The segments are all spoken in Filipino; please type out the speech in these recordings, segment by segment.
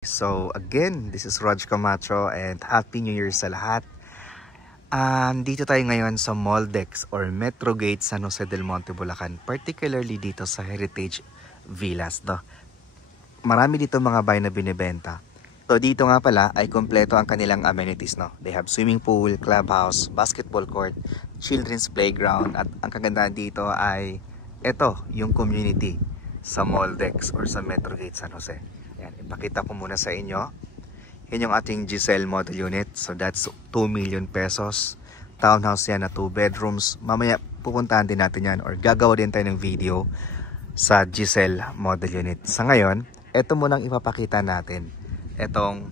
So again, this is Rog Camacho and Happy New Year sa lahat. Dito tayo ngayon sa Moldex or Metro Gate San Jose del Monte, Bulacan. Particularly dito sa Heritage Villas. Marami dito mga bahay na binibenta. So dito nga pala ay kompleto ang kanilang amenities. They have swimming pool, clubhouse, basketball court, children's playground. At ang kagandahan dito ay ito, yung community sa Moldex or sa Metro Gate San Jose. Yan, ipakita ko muna sa inyo. Yan yung ating Giselle model unit. So that's 2 million pesos. Townhouse yan na 2 bedrooms. Mamaya pupuntahan din natin yan or gagawa din tayo ng video sa Giselle model unit. Sa ngayon, ito munang ipapakita natin. Itong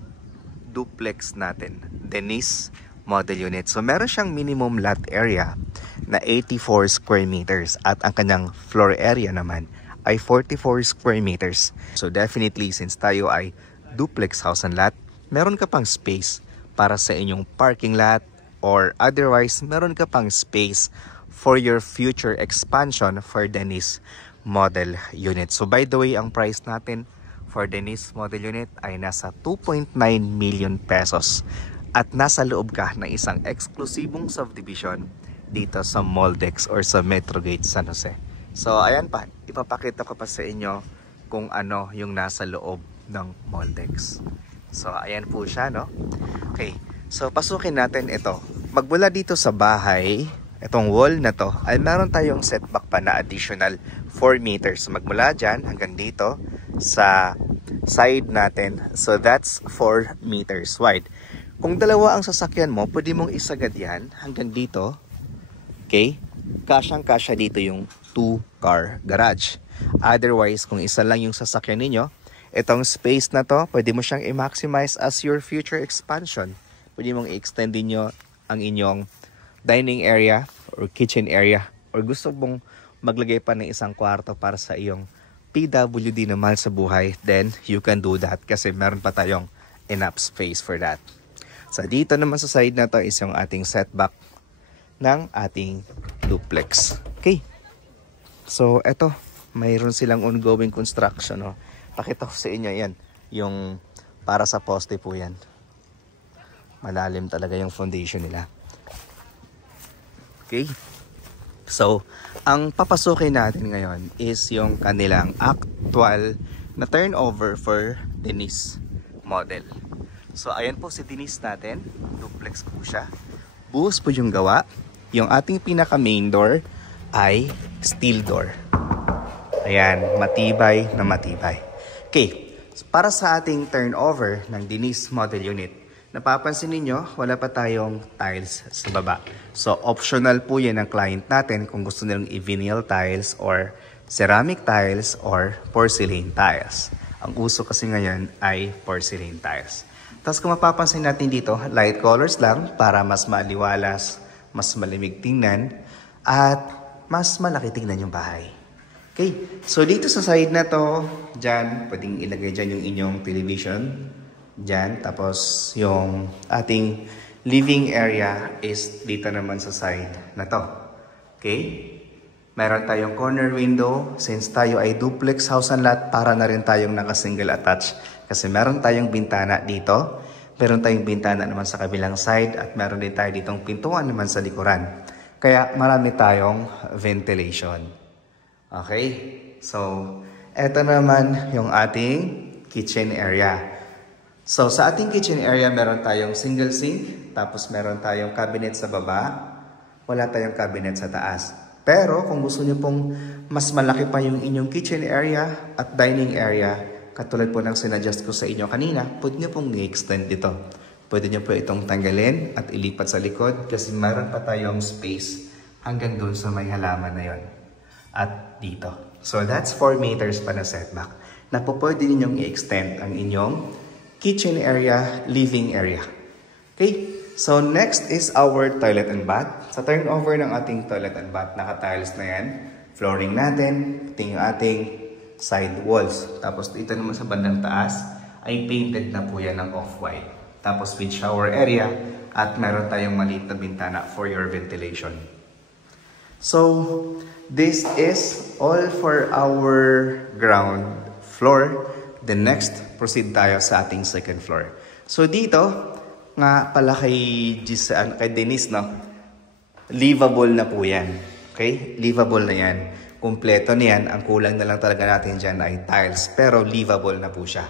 duplex natin. Denise model unit. So meron siyang minimum lot area na 84 square meters. At ang kanyang floor area naman ay 44 square meters. So definitely, since tayo ay duplex house and lot, meron ka pang space para sa inyong parking lot or otherwise, meron ka pang space for your future expansion for Denise model unit. So by the way, ang price natin for Denise model unit ay nasa 2.9 million pesos. At nasa loob ka ng isang eksklusibong subdivision dito sa Moldex or sa Metro Gate San Jose. So ayan pa, ipapakita ko pa sa inyo kung ano yung nasa loob ng Moldex. So ayan po siya, no? Okay, so pasukin natin ito. Magmula dito sa bahay, itong wall na to, ay meron tayong setback pa na additional 4 meters. Magmula dyan hanggang dito sa side natin. So that's 4 meters wide. Kung dalawa ang sasakyan mo, pwede mong isagad yan hanggang dito. Okay? Kasyang-kasya dito yung 2-car garage. Otherwise, kung isa lang yung sasakyan ninyo, itong space na to, pwede mo siyang i-maximize as your future expansion. Pwede mong i-extend nyo ang inyong dining area or kitchen area. Or gusto mong maglagay pa ng isang kwarto para sa iyong PWD na mahal sa buhay, then you can do that kasi meron pa tayong enough space for that. So dito naman sa side na to is yung ating setback ng ating duplex. Okay. So eto, mayroon silang ongoing construction. Pakita ko sa inyo yan. Yung para sa poste po yan. Malalim talaga yung foundation nila. Okay. So, ang papasukin natin ngayon is yung kanilang actual na turnover for Denise model. So, ayan po si Denise natin. Duplex po siya. Buhos po yung gawa. Yung ating pinaka main door ay steel door. Ayan, matibay na matibay. Okay, para sa ating turnover ng Denise model unit, napapansin ninyo, wala pa tayong tiles sa baba. So, optional po yan ng client natin kung gusto nilang i-vinyl tiles or ceramic tiles or porcelain tiles. Ang uso kasi ngayon ay porcelain tiles. Tapos kung mapapansin natin dito, light colors lang para mas maliwalas, mas malimig tingnan, at mas malaki tingnan yung bahay. Okay, so dito sa side na to, dyan, pwedeng ilagay dyan yung inyong television. Dyan, tapos yung ating living area is dito naman sa side na to. Okay, meron tayong corner window. Since tayo ay duplex house and lot, para na rin tayong naka-single attach. Kasi meron tayong bintana dito. Meron tayong bintana naman sa kabilang side at meron din tayo ditong pintuan naman sa likuran. Kaya marami tayong ventilation. Okay? So, eto naman yung ating kitchen area. So, sa ating kitchen area, meron tayong single sink. Tapos meron tayong cabinet sa baba. Wala tayong cabinet sa taas. Pero kung gusto nyo pong mas malaki pa yung inyong kitchen area at dining area, katulad po ng sinadjust ko sa inyo kanina, pwede nyo pong i-extend dito. Pwede nyo po itong tanggalin at ilipat sa likod kasi meron pa tayong space hanggang doon sa may halaman na yon. At dito. So that's 4 meters pa na setback. Na po pwede ninyong i-extend ang inyong kitchen area, living area. Okay? So next is our toilet and bath. Sa turnover ng ating toilet and bath, naka-tiles na yan. Flooring natin, ito yung ating side walls. Tapos dito naman sa bandang taas ay painted na po yan ng off-white. Tapos with shower area at meron tayong maliit na bintana for your ventilation. So this is all for our ground floor. The next proceed tayo sa ating second floor. So dito, nga pala kay Denise, no? Livable na po yan. Okay? Livable na yan. Kumpleto na yan. Ang kulang na lang talaga natin dyan ay tiles. Pero livable na po siya.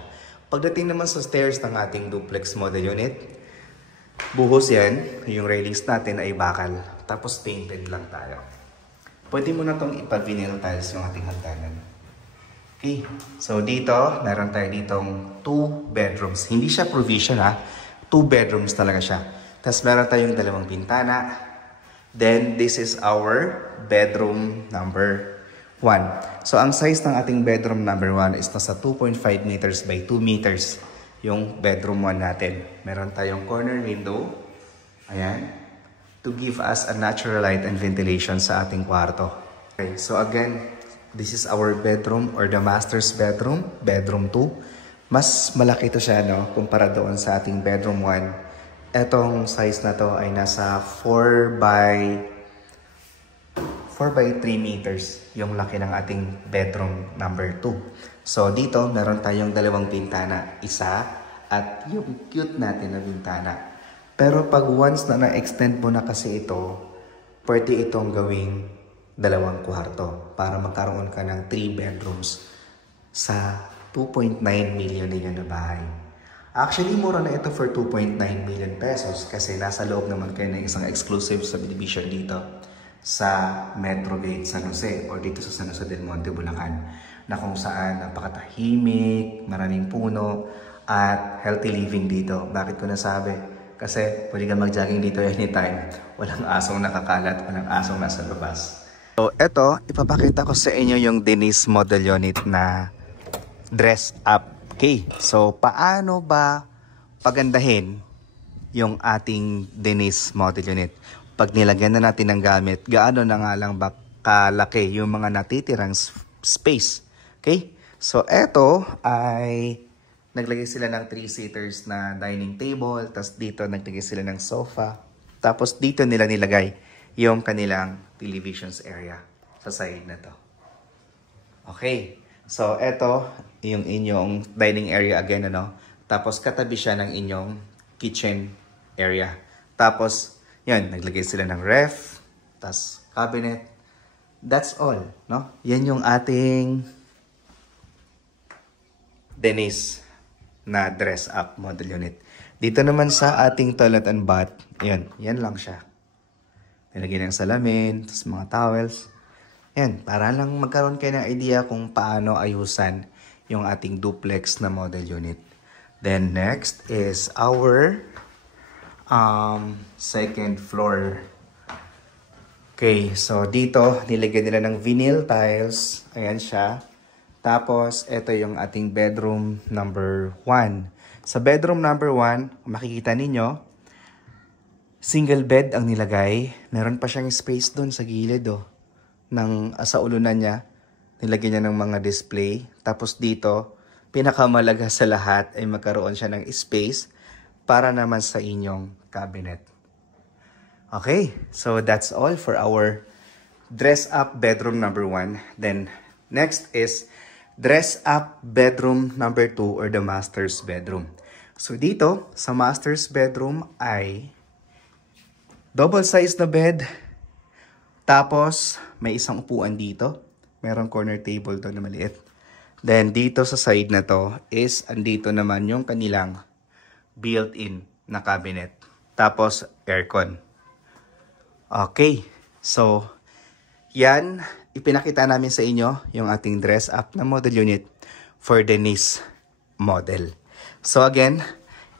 Pagdating naman sa stairs ng ating duplex model unit, buhos yan. Yung railings natin ay bakal. Tapos painted lang tayo. Pwede mo na itong ipa-vinyl tiles yung ating hagdanan. Okay. So dito, meron tayo ditong 2 bedrooms. Hindi siya provision ha. 2 bedrooms talaga siya. Tapos meron tayong 2 bintana. Then this is our bedroom number 1. So ang size ng ating bedroom number 1 is nasa 2.5 meters by 2 meters. Yung bedroom 1 natin. Meron tayong corner window. Ayan. To give us a natural light and ventilation sa ating kwarto. Okay. So again, this is our bedroom or the master's bedroom. Bedroom 2. Mas malaki to siya, no? Kumpara doon sa ating bedroom 1. Etong size na to ay nasa 4 by 3 meters. Yung laki ng ating bedroom number 2. So dito, meron tayong 2 bintana. Isa at yung cute natin na bintana. Pero pag once na na-extend mo na kasi ito, pwede itong gawing 2 kwarto para magkaroon ka ng 3 bedrooms sa 2.9 million na bahay. Actually, mura na ito for 2.9 million pesos kasi nasa loob naman kayo ng isang exclusive subdivision dito sa Metro Gate San Jose o dito sa San Jose del Monte, Bulacan, na kung saan napakatahimik, maraming puno at healthy living dito. Bakit ko nasabi? Kasi pwede ka mag-jogging dito anytime. Walang asong nakakalat, walang asong nasa labas. So eto, ipapakita ko sa inyo yung Denise model unit na dress up. Okay, so paano ba pagandahin yung ating Denise model unit? Pag nilagyan na natin ng gamit, gaano na nga lang ba kalaki yung mga natitirang space? Okay, so eto ay naglagay sila ng 3-seaters na dining table, tapos dito naglagay sila ng sofa, tapos dito nila nilagay yung kanilang televisions area sa side na to. Okay. So, eto, yung inyong dining area again, ano? Tapos, katabi siya ng inyong kitchen area. Tapos, yan, naglagay sila ng ref, tapos cabinet. That's all, no? Yan yung ating Denise na dress up model unit. Dito naman sa ating toilet and bath, yan lang siya. Nilagay ng salamin, tapos mga towels. Yan, para lang magkaroon kayo ng idea kung paano ayusan yung ating duplex na model unit. Then next is our second floor. Okay, so dito nilagyan nila ng vinyl tiles. Ayan siya. Tapos ito yung ating bedroom number 1. Sa bedroom number 1, makikita ninyo, single bed ang nilagay. Meron pa siyang space doon sa gilid, oh. Sa ulunan niya, nilagyan niya ng mga display. Tapos dito, pinakamalaga sa lahat ay magkaroon siya ng space para naman sa inyong cabinet. Okay, so that's all for our dress up bedroom number 1. Then next is dress up bedroom number 2 or the master's bedroom. So dito, sa master's bedroom ay double size na bed. Tapos, may isang upuan dito. Meron corner table to na maliit. Then, dito sa side na to is, andito naman yung kanilang built-in na cabinet. Tapos, aircon. Okay. So, yan. Ipinakita namin sa inyo yung ating dress up na model unit for Denise model. So, again,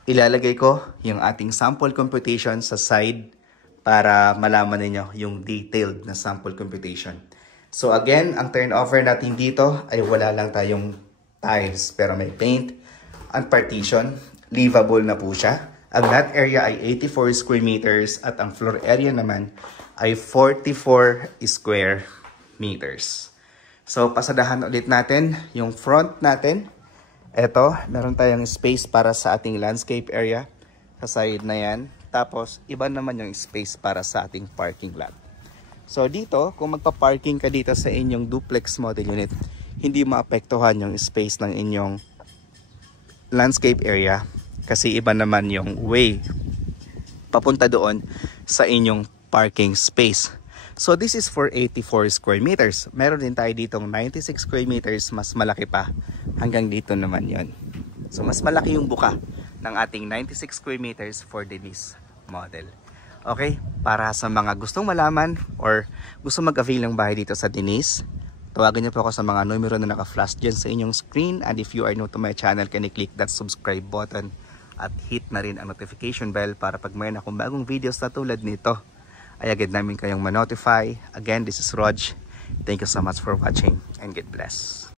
ilalagay ko yung ating sample computation sa side para malaman ninyo yung detailed na sample computation. So again, ang turnover natin dito ay wala lang tayong tiles pero may paint and partition. Livable na po siya. Ang lot area ay 84 square meters at ang floor area naman ay 44 square meters. So pasadahan ulit natin yung front natin. Eto, meron tayong space para sa ating landscape area sa side na yan. Tapos, iba naman yung space para sa ating parking lot. So, dito, kung magpa-parking ka dito sa inyong duplex model unit, hindi maapektuhan yung space ng inyong landscape area kasi iba naman yung way papunta doon sa inyong parking space. So this is for 84 square meters. Meron din tayo ditong 96 square meters, mas malaki pa. Hanggang dito naman yon. So mas malaki yung buka ng ating 96 square meters for Denise model. Okay, para sa mga gustong malaman or gusto mag-avail ng bahay dito sa Denise, tawagan niyo po ako sa mga numero na naka-flash dyan sa inyong screen. And if you are new to my channel, can you click that subscribe button at hit na rin ang notification bell para pag mayroon akong bagong videos na tulad nito, ay agad namin kayong ma-notify. Again, this is Rog. Thank you so much for watching and God bless.